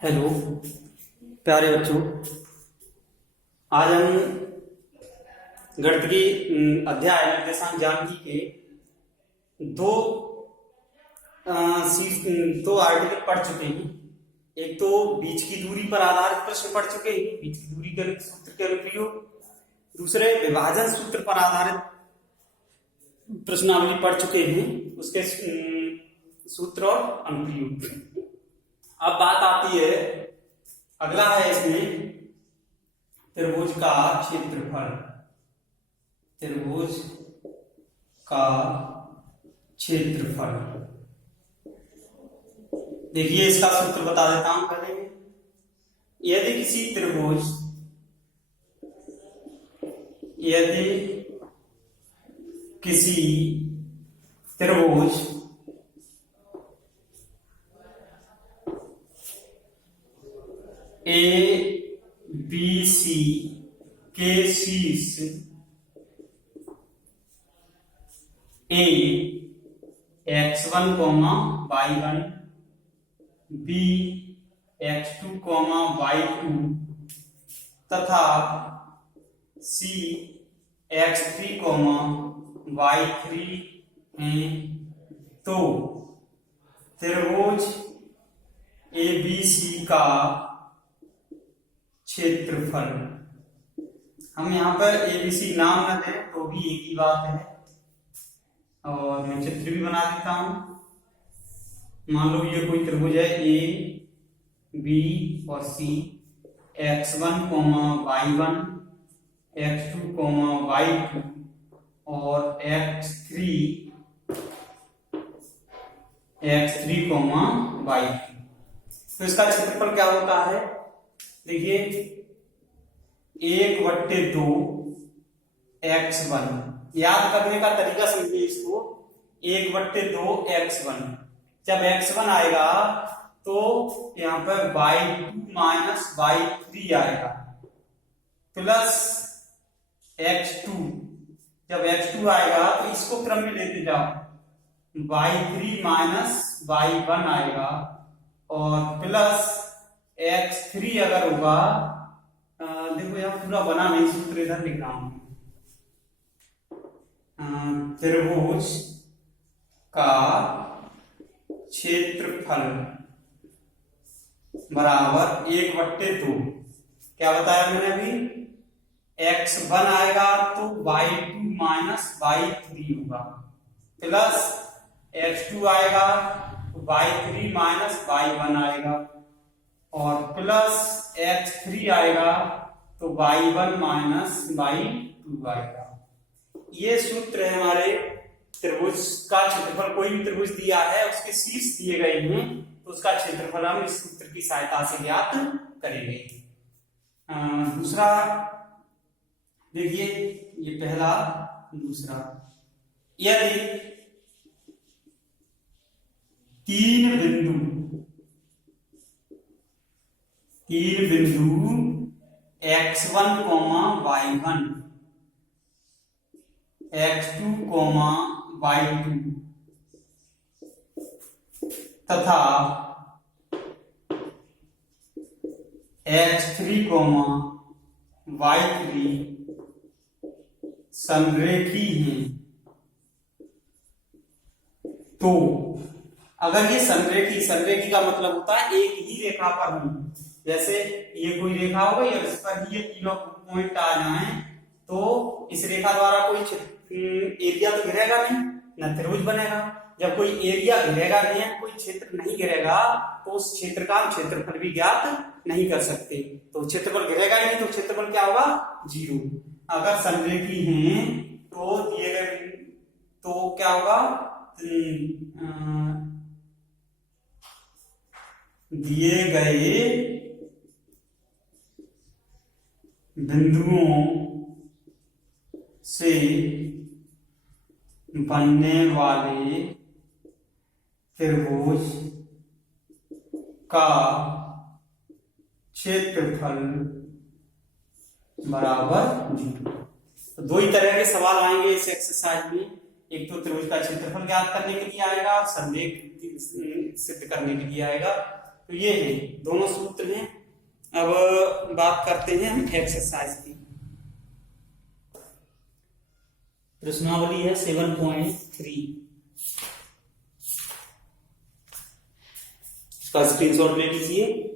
Hello प्यारे बच्चों, आज हम गणित की अध्याय निर्देशांक ज्यामिति के दो दो आर्टिकल पढ़ चुके हैं। एक तो बीच की दूरी पर आधारित प्रश्न पढ़ चुके हैं, बीच की दूरी के सूत्र के अनुप्रयोग। दूसरे विभाजन सूत्र पर आधारित प्रश्नावली पढ़ चुके हैं, उसके सूत्र और अनुप्रयोग। अब बात आती है, अगला है इसमें त्रिभुज का क्षेत्रफल। त्रिभुज का क्षेत्रफल, देखिए इसका सूत्र बता देता हूं पहले। यदि किसी त्रिभुज ए बी सी के शीर्ष ए x1, y1, B x2, y2 तथा सी x3, y3 हैं, तो त्रिभुज ABC का क्षेत्रफल, हम यहाँ पर ABC नाम न दें तो भी एक ही बात है, और मैं चित्र भी बना देता हूं। मान लो ये कोई त्रिभुज है A, B और C, x1, y1, x2, y2 और x3, y3, तो इसका क्षेत्रफल क्या होता है? देखिए 1/2 x1, याद करने का तरीका समझिए इसको। 1/2 x1, जब x1 आएगा तो यहाँ पर y2 माइनस y3 आएगा, प्लस x2, जब x2 आएगा तो इसको क्रम में लेते जाओ, y3 माइनस y1 आएगा, और प्लस x3 अगर होगा, देखो यहाँ पूरा बना नहीं, सूत्र इधर लिख रहा हूं। त्रिभुज का क्षेत्रफल बराबर 1/2, क्या बताया मैंने अभी? x1 आएगा तो y2 माइनस y3 होगा, प्लस x2 आएगा तो y3 माइनस y1 आएगा, और प्लस x3 आएगा तो y1 माइनस y2 आएगा। ये सूत्र है हमारे त्रिभुज का क्षेत्रफल। कोई भी त्रिभुज दिया है, उसके शीर्ष दिए गए हैं, तो उसका क्षेत्रफल हम इस सूत्र की सहायता से ज्ञात करेंगे। दूसरा देखिए, ये पहला। दूसरा, यदि तीन बिंदु x1, y1, x2, y2 तथा x3, y3 समरेखी हैं, तो अगर ये समरेखी का मतलब होता है एक ही रेखा पर हो। जैसे ये कोई रेखा हो गई और इस पर ही ये तीनों पॉइंट आ जाएं, तो इस रेखा द्वारा कोई एरिया तो घिरेगा नहीं, ना त्रिभुज बनेगा। जब कोई एरिया घिरेगा नहीं, कोई क्षेत्र नहीं घिरेगा, तो उस क्षेत्र का क्षेत्रफल भी ज्ञात नहीं कर सकते। तो क्षेत्रफल घिरेगा ही नहीं, तो क्षेत्रफल क्या होगा? 0। अगर समरेखी हैं तो दिए गए, तो क्या होगा? दिए गए बिंदुओं से बनने वाले त्रिभुज का क्षेत्रफल बराबर 0। तो दो ही तरह के सवाल आएंगे इस एक्सरसाइज में। एक तो त्रिभुज का क्षेत्रफल ज्ञात करने के लिए आएगा और संरेख सिद्ध करने के लिए आएगा। तो ये है दोनों सूत्र हैं। अब बात करते हैं हम एक्सरसाइज की। प्रश्नावली है 7.3, इसका स्क्रीनशॉट ले लीजिए।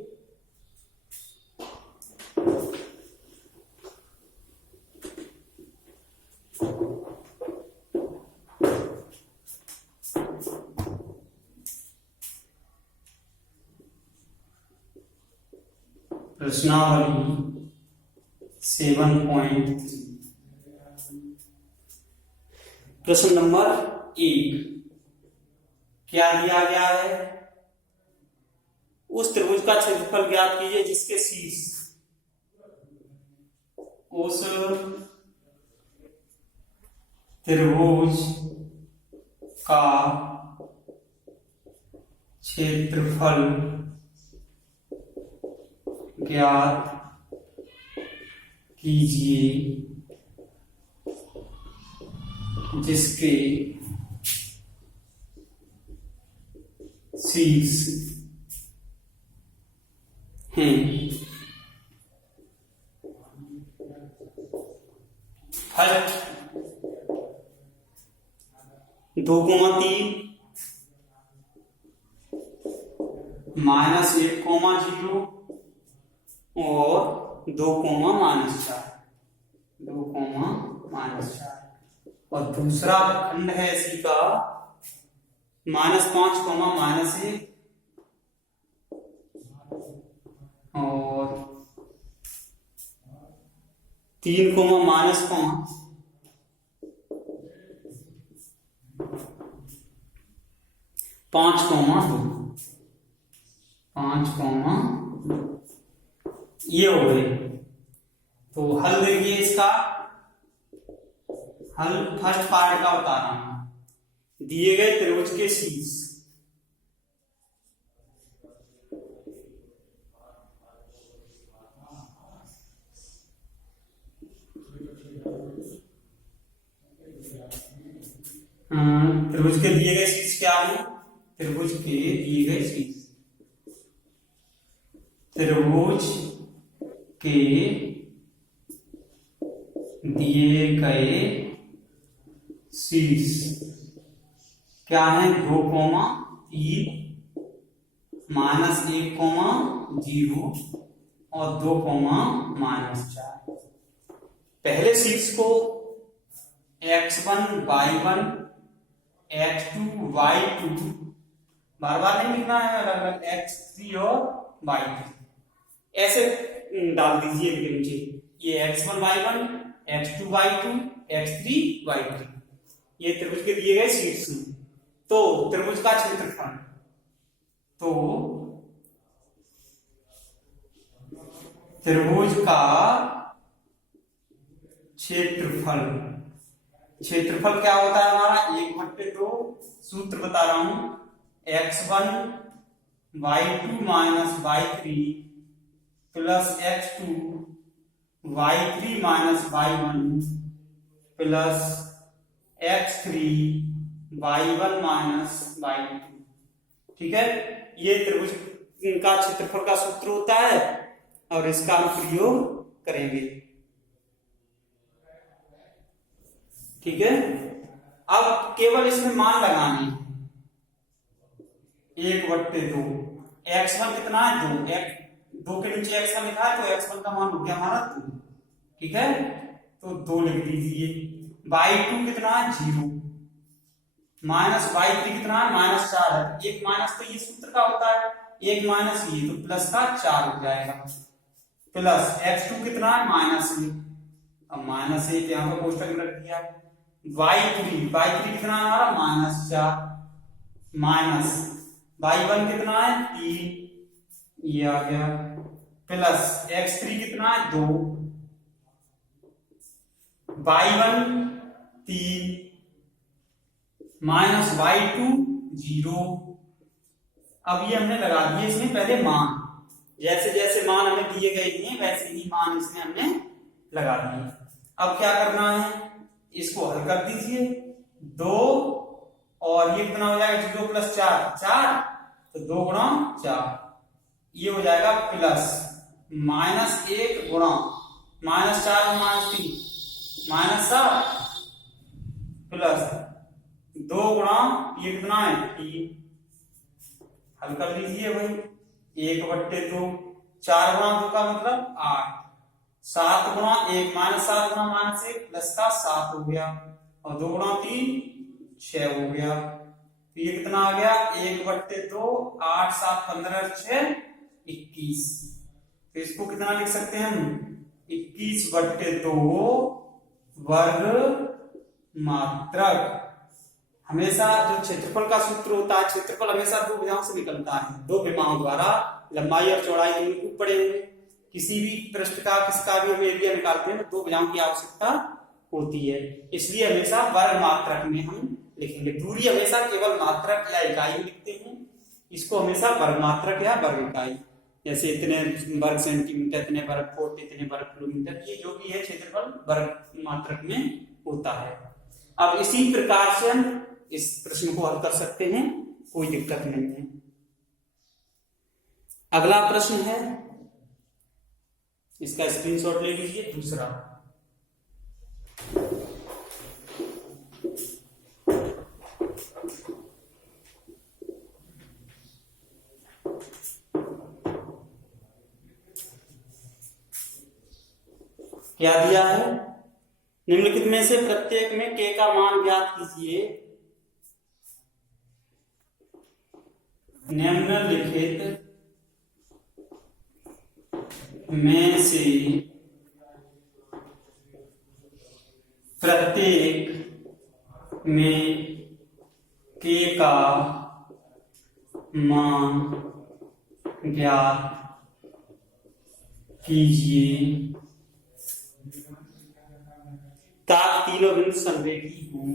प्रश्नावली 7.3, प्रश्न नंबर 1, क्या दिया गया है? उस त्रिभुज का क्षेत्रफल ज्ञात कीजिए जिसके शीर्ष उस त्रिभुज का क्षेत्रफल ज्ञात कीजिए जिसके शीर्ष हैं फर्स्ट 2,3 -1,0 और 2,-4 2,-4 और दूसरा खंड है इसी का -5, -1 और 3, -5 5,2 5,2 ये हो गए। तो हल देखिए, इसका हल फर्स्ट पार्ट का बता रहा हूं। दिए गए त्रिभुज के शीर्ष त्रिभुज के दिए गए शीर्ष क्या है? त्रिभुज के दिए गए शीर्ष, त्रिभुज के दिए गए शीर्ष क्या है? 2,3 -1,0 और 2,-4। पहले शीर्ष को x1 y1 x2 y2 बार बार नहीं लिखना है, अलग अलग x3 और y3 ऐसे डाल दीजिए इसके नीचे। ये x1 y1 x2 y2 x3 y3 ये त्रिभुज के दिए गए शीर्ष हैं। तो त्रिभुज का क्षेत्रफल, तो त्रिभुज का क्षेत्रफल क्या होता है हमारा? 1/2 सूत्र बता रहा हूं, x1 y2 y3 plus x2 y3 y1 plus x3 y1 y2। ठीक है, ये त्रिभुज का क्षेत्रफल का सूत्र होता है और इसका हम प्रयोग करेंगे। ठीक है, अब केवल इसमें मान लगानी है। 1/2 x1 कितना है? 2 के नीचे x1 लिखा है तो x1 का मान हो गया हमारा 2। ठीक है, तो 2 लिख दीजिए। y2 कितना है? 0 -y3 कितना है? -4 है। एक माइनस तो ये सूत्र का होता है, एक माइनस ये, तो प्लस का 4 हो जाएगा। प्लस x2 कितना है? -1। अब -1 यहां पर कोष्टक में रख दिया। y3 कितना है हमारा? -4 माइनस y1 कितना है? 3 ये आ गया, प्लस x3 कितना है? 2 y1 3 माइनस y2 0। अब ये हमने लगा दिए इसमें पहले मान, जैसे जैसे मान हमें दिए गए थे वैसे ही मान इसमें हमने लगा दिए। अब क्या करना है? इसको हल कर दीजिए। 2 और ये कितना हो जाएगा? 0 + 4 4, तो 2 × 4 ये हो जाएगा प्लस -1 गुणा -4 और -3 -7 प्लस 2 गुणा ये कितना है 3। हल कर लीजिए भाई 1/2 4 गुणा 2 का मतलब 8 7 गुणा 1 -7 गुणा -1 प्लस का 7 हो गया और 2 गुणा 3 6 हो गया। तो ये कितना आ गया 1/2 8 7 15 6 21। तो इसको कितना लिख सकते हैं हम 21/2 वर्ग मात्रक। हमेशा जो क्षेत्रफल का सूत्र होता है, क्षेत्रफल हमेशा दो विधाओं से निकलता है, दो विमाओं द्वारा, लंबाई और चौड़ाई दोनों खूब पड़े होंगे। किसी भी पृष्ठ का किसका भी हम एरिया निकालते हैं दो विधाओं की आवश्यकता होती है, इसलिए हमेशा वर्ग मात्रक में हम लिखेंगे। दूरी हमेशा केवल मात्रक या इकाई में लिखते हैं, इसको हमेशा वर्ग मात्रक या वर्ग इकाई, जैसे इतने वर्ग सेंटीमीटर, इतने वर्ग फुट, इतने वर्ग किलोमीटर, ये जो भी है क्षेत्रफल वर्ग मात्रक में होता है। अब इसी प्रकार से हम इस प्रश्न को हल कर सकते हैं, कोई दिक्कत नहीं है। अगला प्रश्न है, इसका स्क्रीनशॉट ले लीजिए। दूसरा, क्या दिया है, निम्नलिखित में से प्रत्येक में k का मान ज्ञात कीजिए। निम्नलिखित में से प्रत्येक में k का मान ज्ञात कीजिए ताकि तीनों बिंदु संरेखी हों,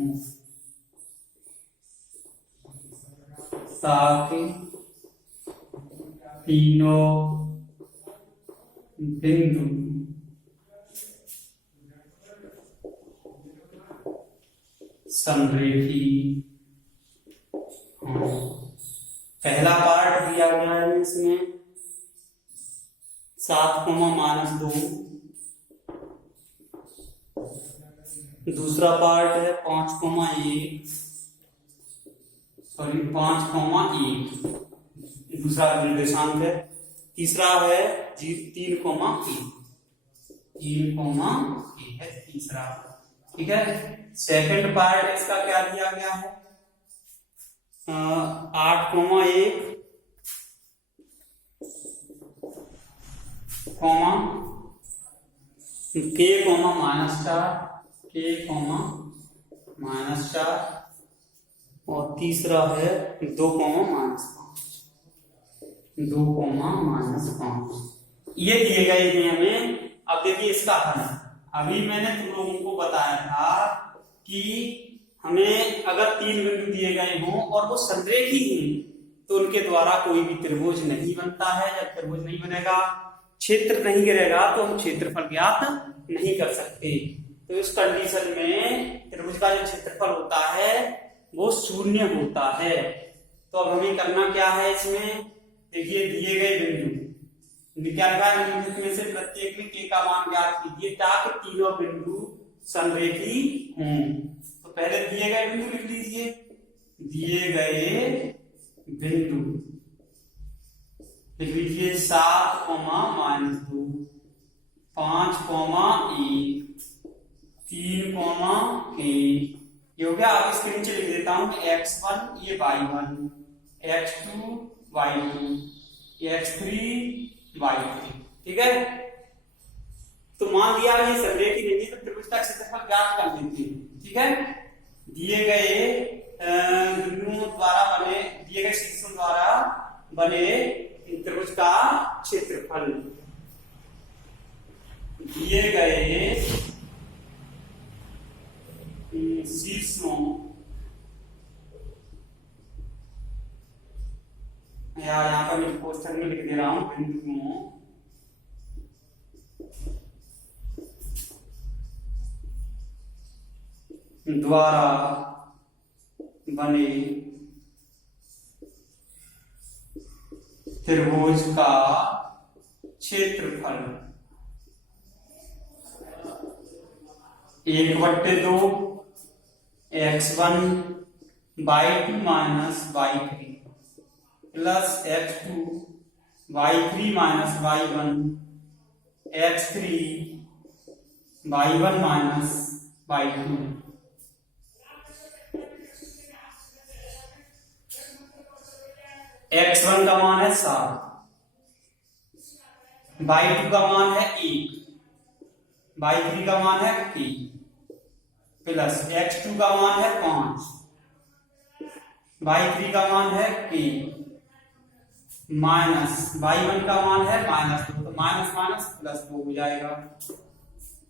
ताकि तीनों बिंदु संरेखी हों। पहला पार्ट दिया गया है इसमें 7, -2, दूसरा पार्ट है 5,1 दूसरा निर्देशांक है, तीसरा है 3,1 है तीसरा, ठीक है। सेकंड पार्ट इसका क्या दिया गया है 8,1 k,-4 और तीसरा है 2,-5 ये दिए गए हैं हमें। अब देखिए इसका हल, अभी मैंने तुम लोगों को बताया था कि हमें अगर 3 बिंदु दिए गए हों और वो संरेखी हैं तो उनके द्वारा कोई भी त्रिभुज नहीं बनता है। जब त्रिभुज नहीं बनेगा, क्षेत्र नहीं गिरेगा, तो हम क्षेत्रफल ज्ञात नहीं कर सकते। तो इस कंडीशन में त्रिभुज का जो क्षेत्रफल होता है वो 0 होता है। तो अब हमें करना क्या है, इसमें देखिए दिए गए बिंदु क्या लिखा है, निम्नलिखित में से प्रत्येक में k का मान ज्ञात कीजिए ताकि तीनों बिंदु संरेखी हों। तो पहले दिए गए बिंदु लिख लीजिए, दिए गए बिंदु लिख लीजिए 7, -2, 5,1, 3,1 ये हो गया। अब इसके नीचे लिख देता हूं x1 ये y1, x2 y2, x3 y3, ठीक है। तो मान लिया ये संरेखी नहीं है तो त्रिभुज का क्षेत्रफल ज्ञात कर देते हैं, ठीक है। दिए गए बिंदुओं द्वारा बने, दिए गए शीर्षों द्वारा बने त्रिभुज का क्षेत्रफल, दिए गए शीर्षों यहाँ पर मैं कोष्ठक में लिख दे रहा हूं, बिंदुओं द्वारा बने त्रिभुज का क्षेत्रफल 1/2 x1 y2 minus y3 plus x2 y3 minus y1 x3 y1 minus y2। x1 का मान है 7, y2 का मान है 1, y3 का मान है 3 प्लस x2 का मान है 5, y3 का मान है 3 माइनस y1 का मान है -2, तो माइनस माइनस प्लस 2 हो जाएगा,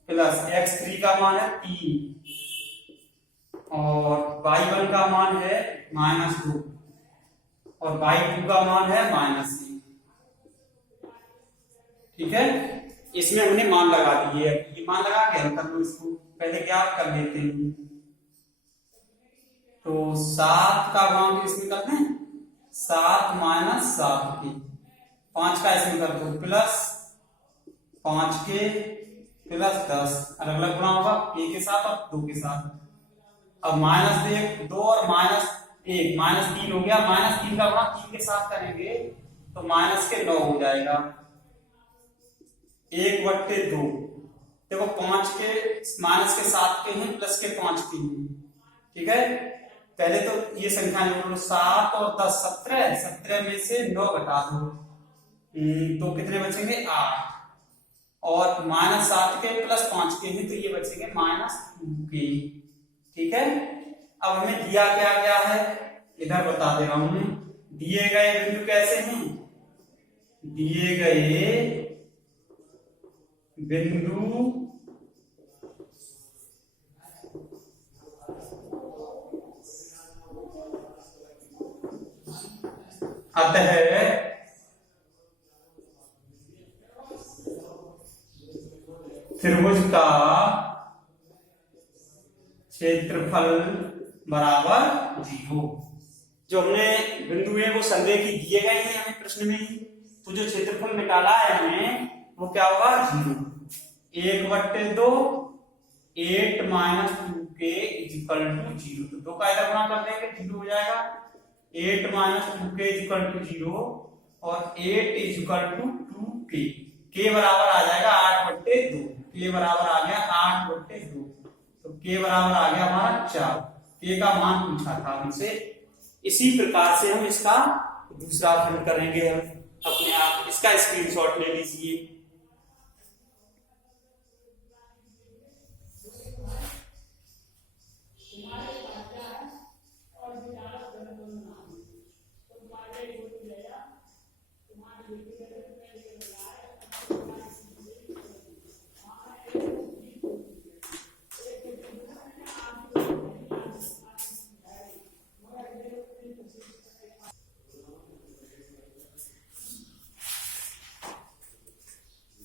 प्लस x3 का मान है 3 और y1 का मान है -2 और y2 का मान है -1। ठीक है, इसमें हमने मान लगा दिए। ये मान लगा के हम कर लो, इसको पहले क्या कर लेते हैं। तो 7 का मान इसमें करते हैं 7 माइनस 7 के, 5 का इसमें कर दो प्लस 5 के प्लस 10, अलग अलग गुणा होगा a के साथ और 2 के साथ। अब -2 और -1 -3 हो गया, -3 का गुणा 3 के साथ करेंगे तो -9 हो जाएगा 1/2। देखो 5 के माइनस के 7 के हैं प्लस के 5 के हैं। ठीक है, पहले तो ये संख्या जोड़ लो, 7 और 10 17, 17 में से 9 घटा दो तो कितने बचेंगे 8 और -7 के प्लस 5 के हैं तो ये बचेंगे -2 के। ठीक है, अब हमें दिया क्या क्या है इधर बता दे रहा हूं मैं। दिए गए बिंदु कैसे हैं, दिए गए बिंदु अतः त्रिभुज का क्षेत्रफल बराबर 0। जो हमने बिंदु है वो संदेह की दिए गए हैं हमें प्रश्न में, तो जो क्षेत्रफल निकाला है हमने वो क्या होगा 0। 1/2 8 माइनस 2k इक्वल टू 0, तो 2 का इधर गुणा कर देंगे 0 हो जाएगा। 8 माइनस 2k इक्वल टू 0 और 8 इक्वल टू 2k, k बराबर आ जाएगा 8/2, k बराबर आ गया 8/2, तो k बराबर आ गया हमारा 4। k का मान पूछा था हमसे। इसी प्रकार से हम इसका दूसरा खंड करेंगे हम अपने आप। इसका स्क्रीनशॉट ले लीजिए।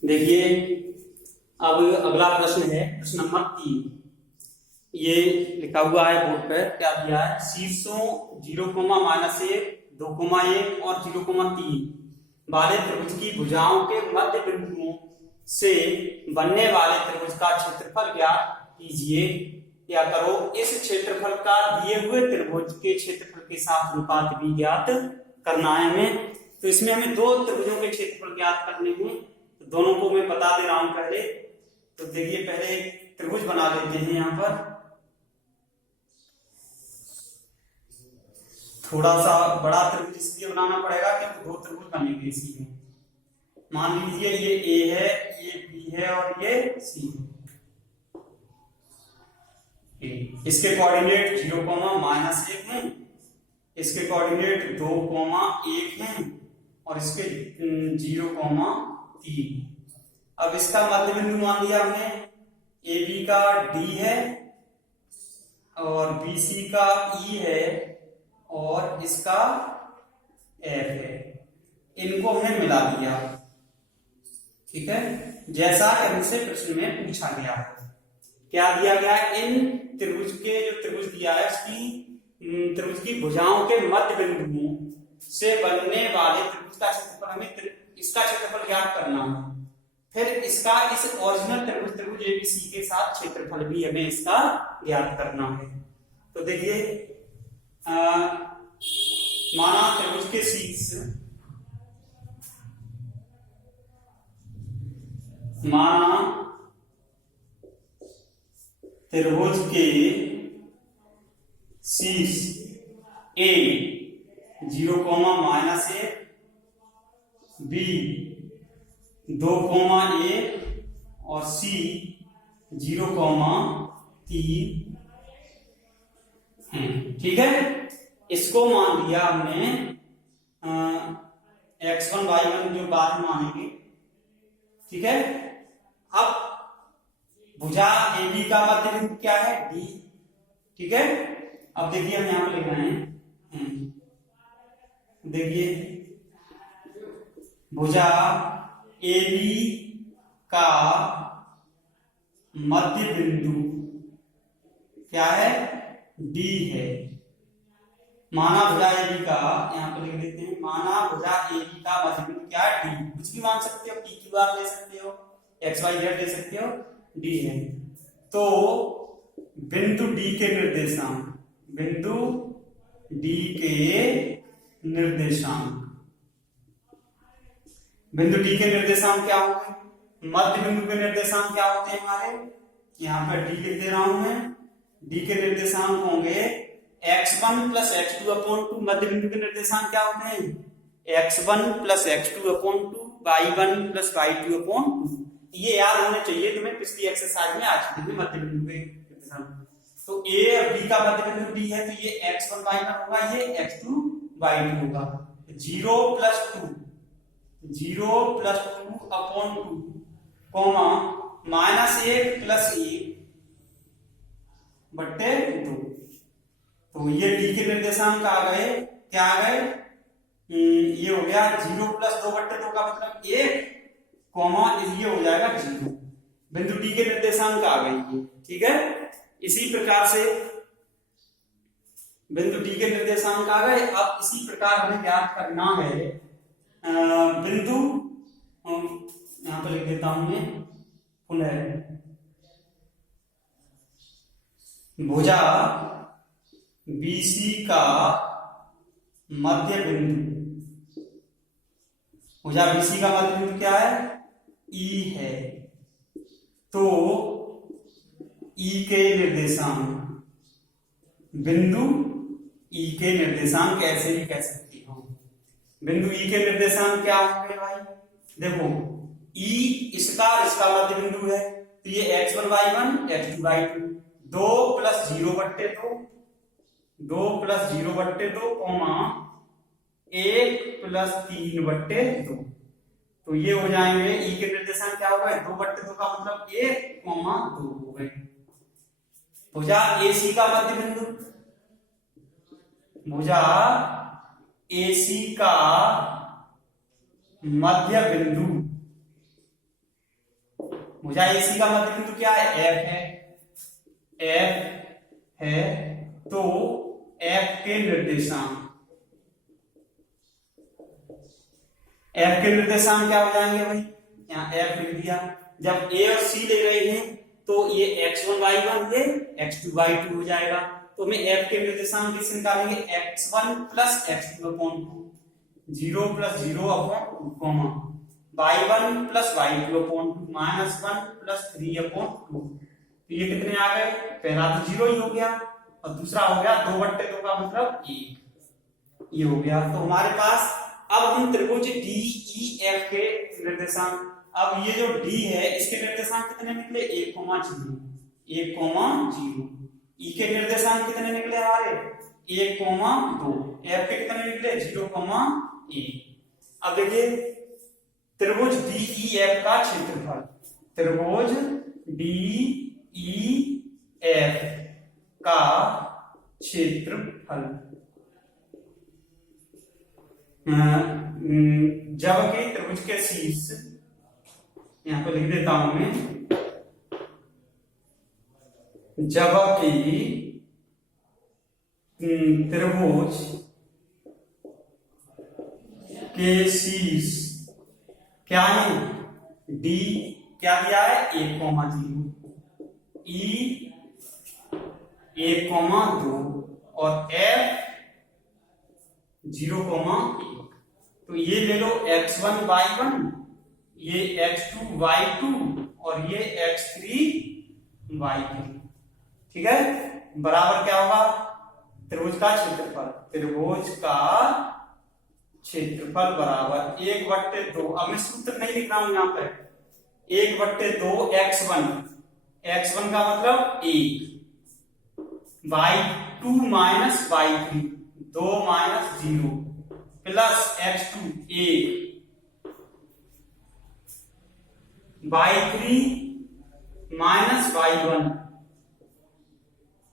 देखिए, अब अगला प्रश्न है प्रश्न नंबर 3। ये लिखा हुआ है बोर्ड पर, क्या दिया है, शीर्षों 0,-1, 2,1 और 0,3 वाले त्रिभुज की भुजाओं के मध्य बिंदुओं से बनने वाले त्रिभुज का क्षेत्रफल ज्ञात कीजिए। क्या करो, इस क्षेत्रफल का दिए हुए त्रिभुज के क्षेत्रफल के साथ अनुपात भी ज्ञात करना है हमें। तो इसमें हमें 2 त्रिभुजों के क्षेत्रफल ज्ञात करने हैं, तो दोनों को मैं बता दे रहा हूं पहले। तो देखिए, पहले एक त्रिभुज बना लेते हैं। यहां पर थोड़ा सा बड़ा त्रिभुज इसलिए बनाना पड़ेगा क्योंकि 2 त्रिभुज बनेंगे इसी में। मान लीजिए ये A है, ये B है और ये C है। इसके कोऑर्डिनेट 0,-1 हैं, इसके कोऑर्डिनेट 2,1 हैं और इसके 0,3। अब इसका मध्य बिंदु मान लिया हमने, AB का D है और BC का E है और इसका F है। इनको हमने मिला दिया। ठीक है, जैसा हमसे प्रश्न में पूछा गया है। क्या दिया गया है, इन त्रिभुज के जो त्रिभुज दिया है उसकी त्रिभुज की भुजाओं के मध्य बिंदुओं से बनने वाले त्रिभुज का क्षेत्रफल हमें इसका क्षेत्रफल ज्ञात करना है। फिर इसका इस ओरिजिनल त्रिभुज एबीसी के साथ क्षेत्रफल भी हमें इसका ज्ञात करना है। तो देखिए माना त्रिभुज के शीर्ष त्रिभुज के शीर्ष ए 0,-1 बी 2,1 और सी 0,3 है। ठीक है, इसको मान लिया हमने x1 y1 जो बाद में मानेंगे। ठीक है, अब भुजा AB का मध्य बिंदु क्या है? D। ठीक है, अब देखिए हम यहां पर लिख रहे हैं, देखिए भुजा AB का मध्य बिंदु क्या है? D है। माना भुजा AB का, यहां पर लिख देते हैं, माना भुजा AB का मध्य बिंदु क्या है? D। कुछ भी मान सकते हो, PQR ले सकते हो, XYZ ले सकते हो, D है। तो बिंदु D के निर्देशांक, बिंदु D के निर्देशांक, बिंदु D के निर्देशांक क्या होंगे? मध्य बिंदु के निर्देशांक क्या होते हैं हमारे? यहां पर D लिख दे रहा हूं मैं। D के निर्देशांक होंगे x1 + x2/2। मध्य बिंदु के निर्देशांक क्या होते हैं? x1 + x2/2, y1 + y2/2। ये याद होने चाहिए तुम्हें, पिछली एक्सरसाइज में आ चुके थे मध्य बिंदु के निर्देशांक। तो A और B का मध्य बिंदु D है, तो ये x1 y1 होगा, ये x2 y2 होगा। 0 + 2 0+2/2, -1 + 1/2। तो ये D के निर्देशांक आ गए, क्या आ गए? ये हो गया 0 + 2/2 का मतलब 1, ये हो जाएगा 0। बिंदु D के निर्देशांक आ गए ये। ठीक है, इसी प्रकार से बिंदु D के निर्देशांक आ गए। अब इसी प्रकार हमें ज्ञात करना है बिंदु, यहां पर लिख देता हूं मैं पुनः, भुजा BC का मध्य बिंदु, भुजा BC का मध्य बिंदु क्या है? E है। तो E के निर्देशांक, बिंदु E के निर्देशांक ऐसे ही कह सकती हो। बिंदु E के निर्देशांक क्या होंगे भाई? देखो E इसका मध्य बिंदु है, तो ये x1 y1 x2 y2, 2 + 0/2, 2 + 0/2, 1 + 3/2। तो ये हो जाएंगे E के निर्देशांक क्या हो गए? 2/2 का मतलब 1, 2 हो गए। भुजा AC का मध्य बिंदु, भुजा AC का मध्य बिंदु, भुजा AC का मध्य बिंदु क्या है? F है, F है। तो F के निर्देशांक, F के निर्देशांक क्या हो जाएंगे भाई? यहाँ F लिख दिया। जब A और C ले रहे हैं तो ये x1 y1, ये x2 y2 हो जाएगा। तो हमें F के निर्देशांक कैसे निकालेंगे? x1 + x2/2, 0 + 0/2, y1 + y2/2, -1 + 3/2। तो ये कितने आ गए? पहला तो 0 ही हो गया और दूसरा हो गया 2/2 का मतलब 1, ये हो गया। तो हमारे पास अब हम त्रिभुज DEF के निर्देशांक, अब ये जो D है इसके निर्देशांक कितने निकले? 1,0, 1,0। E के निर्देशांक कितने निकले हमारे? 1,2। F के कितने निकले? 0,1। अब देखिए त्रिभुज DEF का क्षेत्रफल, त्रिभुज DEF का क्षेत्रफल, जबकि त्रिभुज के शीर्ष, यहां पर लिख देता हूं मैं, जबकि त्रिभुज के शीर्ष क्या है, डी क्या दिया है 1,0, ई 1,2 और एफ 0,1। तो ये ले लो x1 y1, ये x2 y2 और ये x3 y3। ठीक है, बराबर क्या होगा त्रिभुज का क्षेत्रफल, त्रिभुज का क्षेत्रफल बराबर 1/2। अब मैं सूत्र नहीं लिख रहा हूं यहां पर, 1/2 x1, x1 का मतलब 1, y2 minus y3 2 minus 0 plus x2 1, y3 minus y1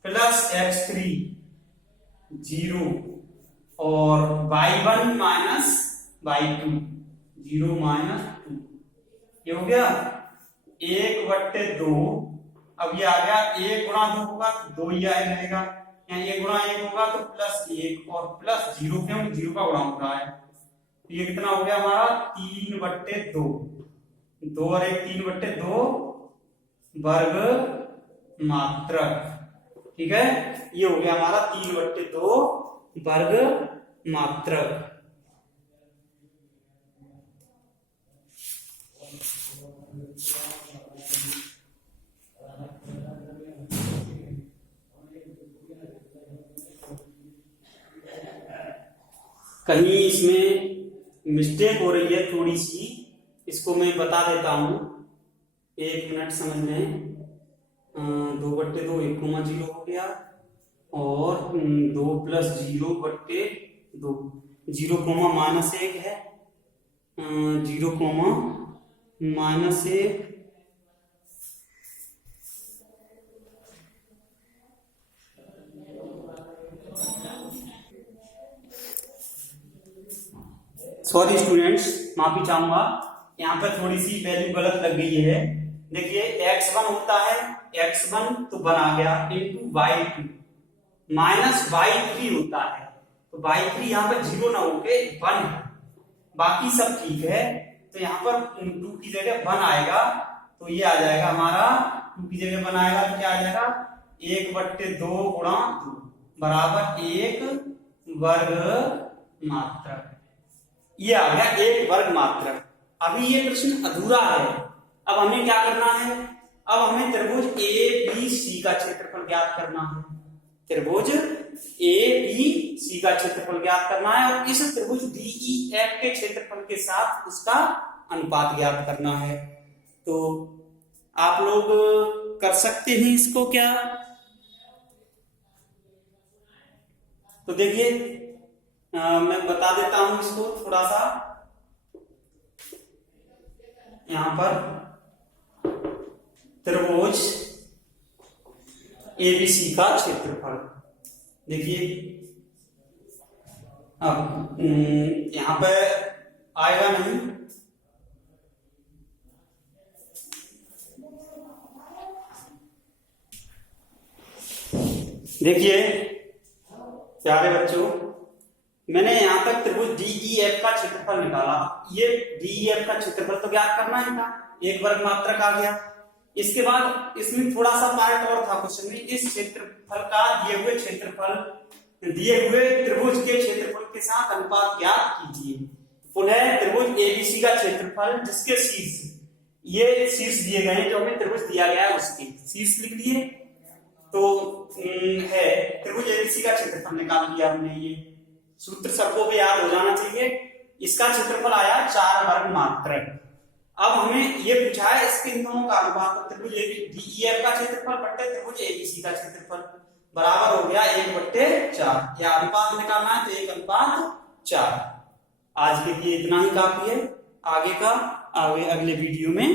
plus x3 0 और y1 माइनस y2 0 माइनस 2। ये हो गया 1/2। अब ये आ गया 1 गुणा 2 होगा तो 2 ही रहेगा, यहाँ 1 गुणा 1 होगा तो +1 और प्लस 0 क्यों, 0 का गुणा हो रहा है। तो ये कितना हो गया हमारा 3/2, 2 और 1 3/2 वर्ग मात्रक। ठीक है, ये हो गया हमारा 3/2 वर्ग मात्रक। कहीं इसमें मिस्टेक हो रही है थोड़ी सी, इसको मैं बता देता हूं, 1 मिनट समझ लें। 2/2 1,0 हो गया और 2 + 0/2 0, -1 है, 0, -1 सॉरी स्टूडेंट्स, माफी चाहूंगा, यहाँ पर थोड़ी सी वैल्यू गलत लग गई है। देखिए x1 होता है, x1 तो बना गया इंटू y2 माइनस y3 होता है, तो y3 यहाँ पर 0 ना होके 1 है, बाकी सब ठीक है। तो यहाँ पर 2 की जगह 1 आएगा, तो ये आ जाएगा हमारा 2 की जगह 1 आएगा तो क्या आ जाएगा 1/2 गुणा 2 बराबर 1 वर्ग मात्रक। ये आ गया 1 वर्ग मात्रक। अभी ये प्रश्न अधूरा है, अब हमें क्या करना है, अब हमें त्रिभुज ABC का क्षेत्रफल ज्ञात करना है, त्रिभुज ABC का क्षेत्रफल ज्ञात करना है और इस त्रिभुज DEF के क्षेत्रफल के साथ उसका अनुपात ज्ञात करना है। तो आप लोग कर सकते हैं इसको क्या, तो देखिए मैं बता देता हूं इसको थोड़ा सा। यहां पर त्रिभुज ABC का क्षेत्रफल देखिए, अब यहां पे आएगा नहीं, देखिए प्यारे बच्चों, मैंने यहां तक त्रिभुज DEF का क्षेत्रफल निकाला। ये DEF का क्षेत्रफल तो ज्ञात करना ही था, 1 वर्ग मात्रक आ गया। इसके बाद इसमें थोड़ा सा पार्ट और था क्वेश्चन में, इस क्षेत्रफल का दिए हुए क्षेत्रफल दिए हुए त्रिभुज के क्षेत्रफल के साथ अनुपात ज्ञात कीजिए। पुनः त्रिभुज ABC का क्षेत्रफल जिसके शीर्ष, ये शीर्ष दिए गए जो हमें त्रिभुज दिया गया है उसके शीर्ष लिख लिए, तो है त्रिभुज ABC का क्षेत्रफल निकाल लिया हमने। ये सूत्र सबको भी याद हो जाना चाहिए। इसका क्षेत्रफल आया 4 वर्ग मात्रक। अब हमें ये पूछा है इसके इन दोनों का अनुपात, त्रिभुज DEF का क्षेत्रफल बट्टे त्रिभुज ABC का क्षेत्रफल बराबर हो गया 1/4। या अनुपात निकालना है तो 1/4। आज के लिए इतना ही काफी है, आगे का अगले वीडियो में